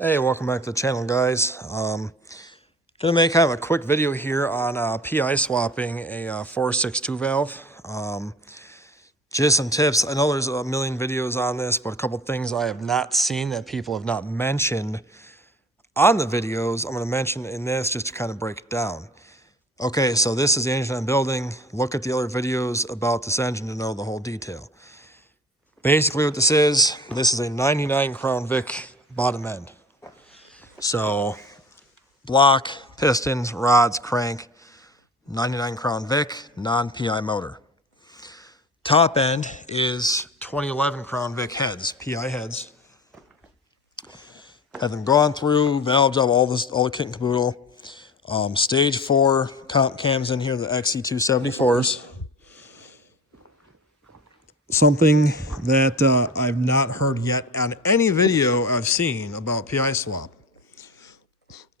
Hey, welcome back to the channel, guys. Gonna make kind of a quick video here on PI swapping a 462 valve. Just some tips. I know there's a million videos on this, but a couple things I have not seen that people have not mentioned on the videos, I'm gonna mention in this just to kind of break it down. Okay, so this is the engine I'm building. Look at the other videos about this engine to know the whole detail. Basically what this is a 99 Crown Vic bottom end. So block, pistons, rods, crank, 99 Crown Vic, non-PI motor. Top end is 2011 Crown Vic heads, PI heads. Have them gone through, valve job, all the kit and caboodle. Stage 4 comp cams in here, the XE274s. Something that I've not heard yet on any video I've seen about PI swap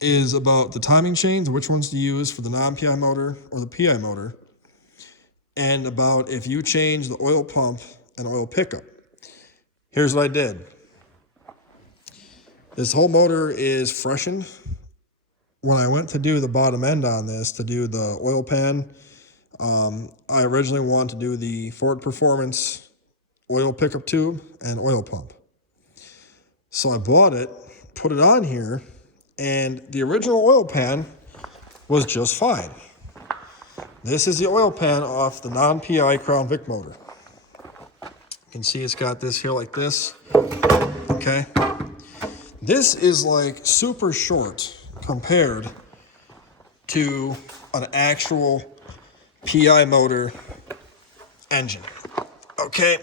is about the timing chains, which ones to use for the non-PI motor or the PI motor, and about if you change the oil pump and oil pickup. Here's what I did. This whole motor is freshened. When I went to do the bottom end on this, to do the oil pan, I originally wanted to do the Ford Performance oil pickup tube and oil pump. So I bought it, put it on here, and the original oil pan was just fine. This is the oil pan off the non-PI Crown Vic motor. You can see it's got this here like this, okay? This is like super short compared to an actual PI motor engine, okay?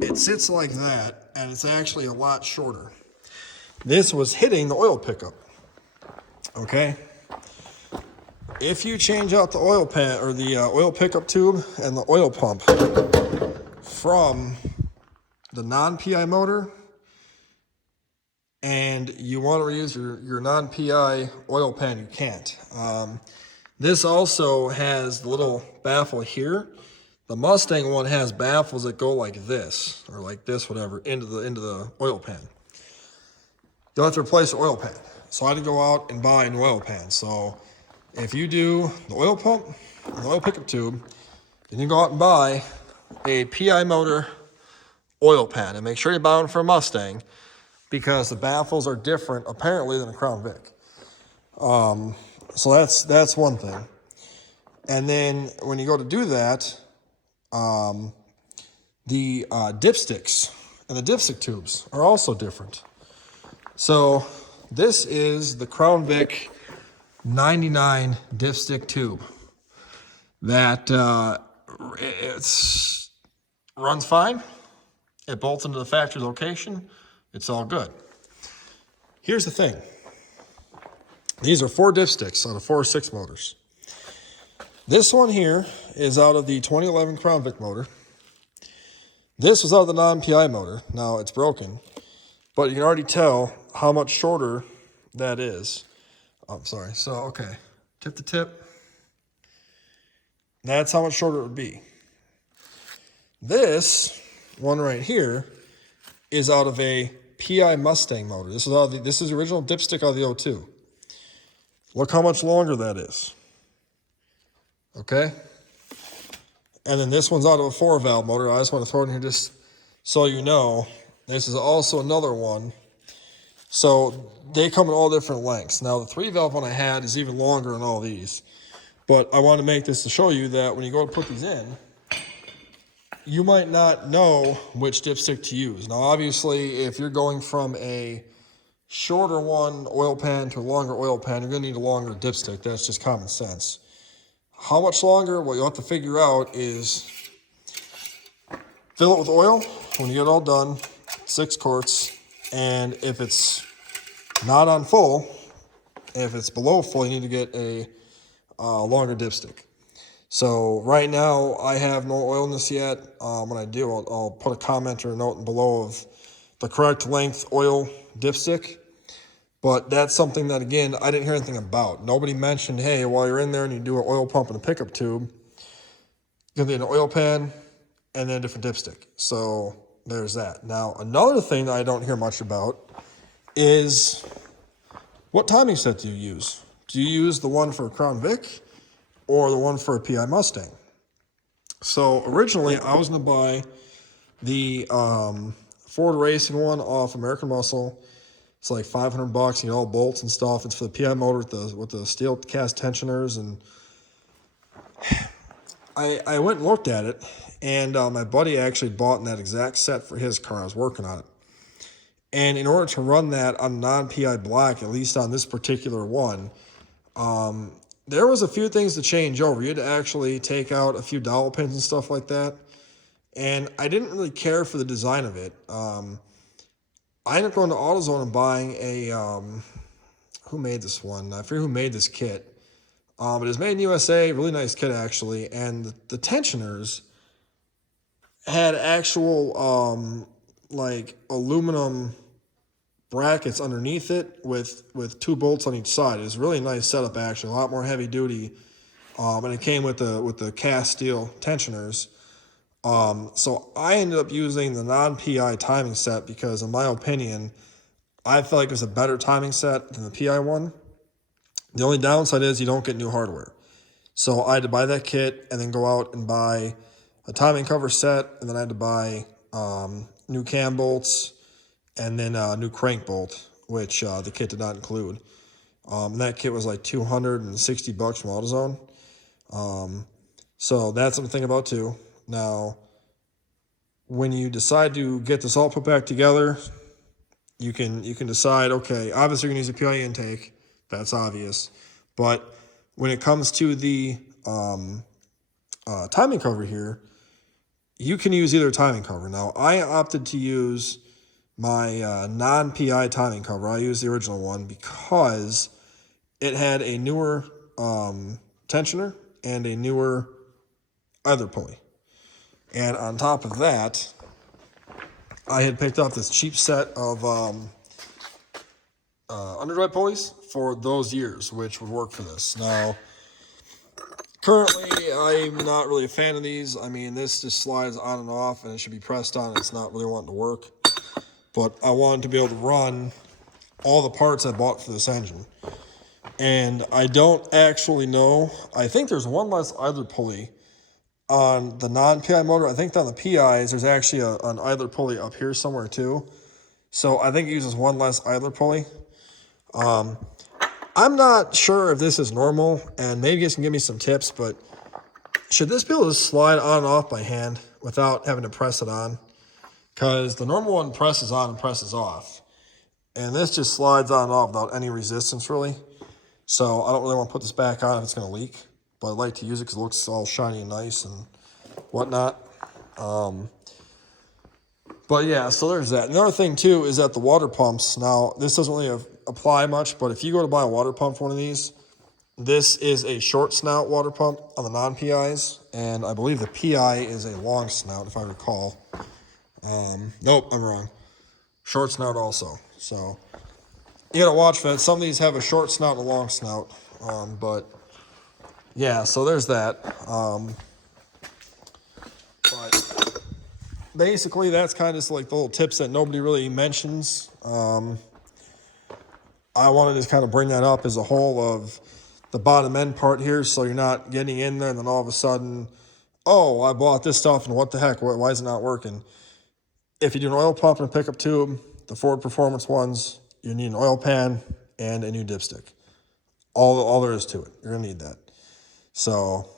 It sits like that, and it's actually a lot shorter. This was hitting the oil pickup, okay? If you change out the oil pan or the oil pickup tube and the oil pump from the non-PI motor, and you want to reuse your non-PI oil pan, you can't. This also has the little baffle here. The Mustang one has baffles that go like this, or like this, whatever, into the oil pan. You'll have to replace the oil pan. So I had to go out and buy an oil pan. So if you do the oil pump and the oil pickup tube, then you go out and buy a PI motor oil pan. And make sure you buy one for a Mustang, because the baffles are different, apparently, than a Crown Vic. So that's one thing. And then when you go to do that, the dipsticks and the dipstick tubes are also different. So this is the Crown Vic 99 dipstick tube that it's runs fine. It bolts into the factory location. It's all good. Here's the thing. These are 4 dipsticks out of 4 or 6 motors. This one here is out of the 2011 Crown Vic motor. This was out of the non-PI motor. Now it's broken, but you can already tell how much shorter that is. Oh, I'm sorry. So, okay, tip to tip. That's how much shorter it would be. This one right here is out of a PI Mustang motor. This is the original dipstick out of the 02. Look how much longer that is. Okay? And then this one's out of a 4-valve motor. I just want to throw it in here just so you know. This is also another one. So they come in all different lengths. Now the 3-valve one I had is even longer than all these. But I want to make this to show you that when you go to put these in, you might not know which dipstick to use. Now obviously, if you're going from a shorter one oil pan to a longer oil pan, you're going to need a longer dipstick. That's just common sense. How much longer? What you'll have to figure out is fill it with oil when you get it all done, 6 quarts, and if it's not on full, if it's below full, you need to get a longer dipstick. So right now, I have no oil in this yet. When I do, I'll put a comment or a note below of the correct length oil dipstick. But that's something that, again, I didn't hear anything about. Nobody mentioned, hey, while you're in there and you do an oil pump and a pickup tube, you're going to need an oil pan and then a different dipstick. So there's that. Now, another thing that I don't hear much about is what timing set do you use? Do you use the one for a Crown Vic or the one for a PI Mustang? So originally I was going to buy the Ford Racing one off American Muscle. It's like $500. You get all bolts and stuff. It's for the PI motor with the steel cast tensioners. And I went and looked at it, and my buddy actually bought that exact set for his car. I was working on it. And in order to run that on non-PI black, at least on this particular one, there was a few things to change over. You had to actually take out a few dowel pins and stuff like that. And I didn't really care for the design of it. I ended up going to AutoZone and buying a, who made this one? I forget who made this kit. But it was made in USA, really nice kit actually. And the tensioners had actual, like aluminum brackets underneath it with 2 bolts on each side. It was a really nice setup actually, a lot more heavy duty. And it came with the cast steel tensioners. So I ended up using the non-PI timing set because, in my opinion, I felt like it was a better timing set than the PI one. The only downside is you don't get new hardware. So I had to buy that kit and then go out and buy a timing cover set, and then I had to buy new cam bolts and then a new crank bolt, which the kit did not include. And that kit was like $260 from AutoZone. So that's something to think about too. Now, when you decide to get this all put back together, you can decide, okay, obviously you're going to use a PI intake. That's obvious. But when it comes to the timing cover here, you can use either timing cover. Now, I opted to use my non-PI timing cover. I used the original one because it had a newer tensioner and a newer idler pulley. And on top of that, I had picked up this cheap set of underdrive pulleys for those years, which would work for this. Now, currently, I'm not really a fan of these. I mean, this just slides on and off, and it should be pressed on. It's not really wanting to work. But I wanted to be able to run all the parts I bought for this engine. And I don't actually know. I think there's one less idler pulley on the non-PI motor. I think on the PIs, there's actually an idler pulley up here somewhere too. So I think it uses one less idler pulley. I'm not sure if this is normal, and maybe you guys can give me some tips, but should this be able to slide on and off by hand without having to press it on? Because the normal one presses on and presses off. And this just slides on and off without any resistance, really. So I don't really want to put this back on if it's going to leak. But I'd like to use it because it looks all shiny and nice and whatnot. But yeah, so there's that. Another thing, too, is that the water pumps. Now, this doesn't really apply much, but if you go to buy a water pump for one of these, this is a short snout water pump on the non-PIs. And I believe the PI is a long snout, if I recall. Nope, I'm wrong. Short snout also. So you gotta watch for that. Some of these have a short snout and a long snout. But yeah, so there's that. But basically, that's kind of just like the little tips that nobody really mentions. I wanted to kind of bring that up as a whole of the bottom end part here, so you're not getting in there and then all of a sudden, oh, I bought this stuff and what the heck, why is it not working? If you do an oil pump and a pickup tube, the Ford Performance ones, you need an oil pan and a new dipstick. All there is to it. You're going to need that. So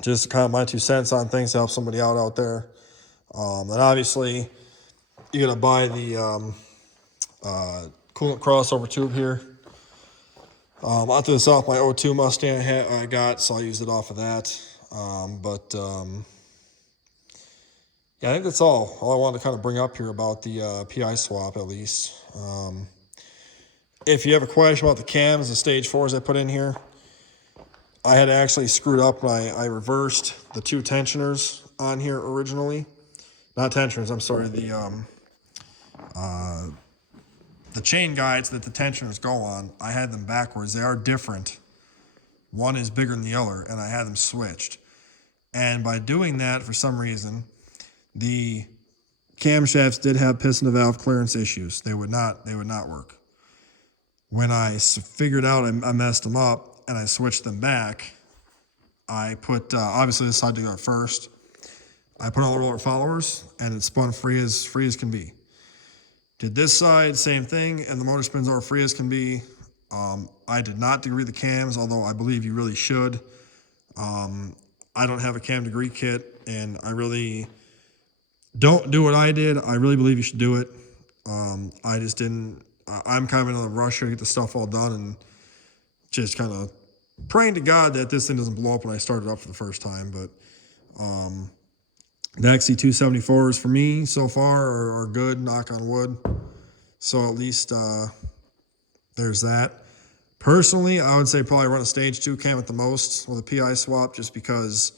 just kind of my 2 cents on things to help somebody out there. And obviously, you're going to buy the coolant crossover tube here. I threw this off my O2 Mustang I got, so I used it off of that. Yeah, I think that's all I wanted to kind of bring up here about the PI swap, at least. If you have a question about the cams, the stage 4s I put in here, I had actually screwed up when I reversed the 2 tensioners on here originally. Not tensioners, I'm sorry, the chain guides that the tensioners go on, I had them backwards. They are different. One is bigger than the other, and I had them switched. And by doing that, for some reason, the camshafts did have piston to valve clearance issues. They would not work. When I figured out I messed them up and I switched them back, I put, obviously this side to go first. I put all the roller followers and it spun free as can be. Did this side, same thing, and the motor spins are free as can be. I did not degree the cams, although I believe you really should. I don't have a cam degree kit, and I really don't do what I did. I really believe you should do it. I just didn't. I'm kind of in a rush to get the stuff all done and just kind of praying to God that this thing doesn't blow up when I start it up for the first time. But the XC274s for me so far are good, knock on wood. So at least there's that. Personally, I would say probably run a stage 2 cam at the most with a PI swap, just because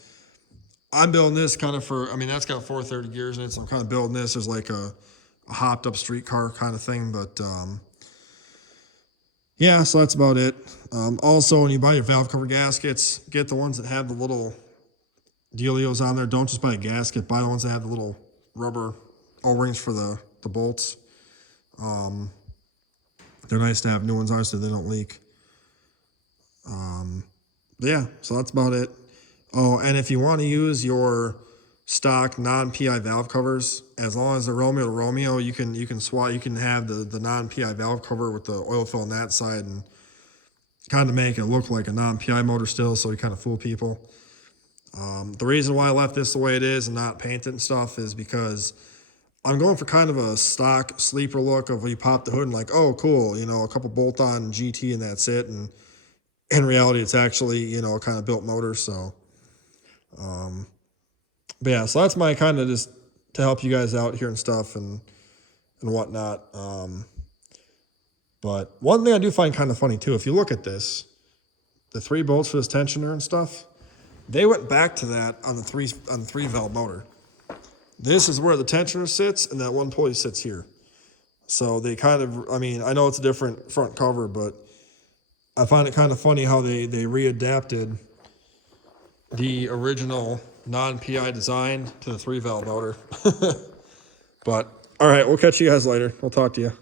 I'm building this kind of for, I mean, that's got 430 gears in it, so I'm kind of building this as like a hopped up street car kind of thing. But yeah, so that's about it. Also, when you buy your valve cover gaskets, get the ones that have the little dealios on there. Don't just buy a gasket. Buy the ones that have the little rubber O-rings for the bolts. They're nice to have. New ones are so they don't leak. Yeah, so that's about it. Oh, and if you want to use your stock non-PI valve covers, as long as they're Romeo to Romeo, you can swap. You can have the non-PI valve cover with the oil fill on that side and kind of make it look like a non-PI motor still, so you kind of fool people. The reason why I left this the way it is and not paint it and stuff is because I'm going for kind of a stock sleeper look of when you pop the hood and like, oh, cool, you know, a couple bolt-on GT and that's it. And in reality, it's actually, you know, a kind of built motor. So, but yeah, so that's my kind of just to help you guys out here and stuff and whatnot. But one thing I do find kind of funny too, if you look at this, the 3 bolts for this tensioner and stuff, they went back to that on the three valve motor. This is where the tensioner sits, and that one pulley sits here. So they kind of, I mean, I know it's a different front cover, but I find it kind of funny how they readapted the original non-PI design to the 3 valve motor. But all right, we'll catch you guys later. We'll talk to you.